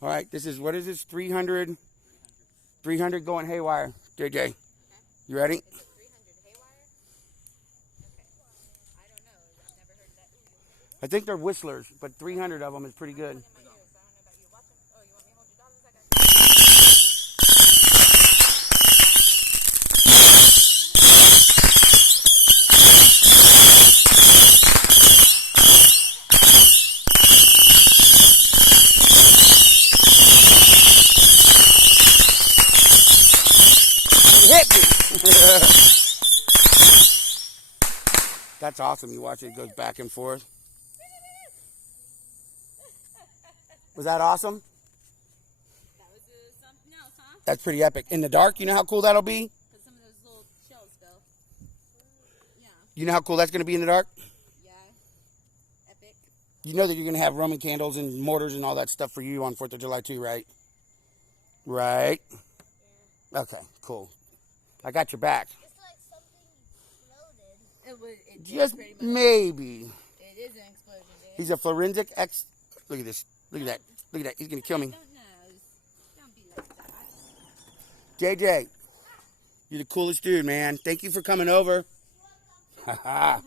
All right, this is, what is this? 300 going haywire. JJ, you ready? Is it 300 haywire? Okay. I don't know. I've never heard that. I think they're whistlers, but 300 of them is pretty good. In my ears, so I don't know about you. Watch them. Oh, you want me to hold your dog a second? It hit me. That's awesome. You watch it, it goes back and forth. Was that awesome? That was something else, huh? That's pretty epic. In the dark, you know how cool that'll be? Because some of those little shells go. Yeah. You know how cool that's going to be in the dark? Yeah. Epic. You know that you're going to have Roman candles and mortars and all that stuff for you on 4th of July too, right? Right? Yeah. Okay, cool. I got your back. It's like something exploded. It Just pretty much. maybe. It is an explosion, dude. He's a forensic ex... Look at this. Look at that. Look at that. He's going to kill me. Don't know. Don't be like that. JJ, you're the coolest dude, man. Thank you for coming over. Ha ha.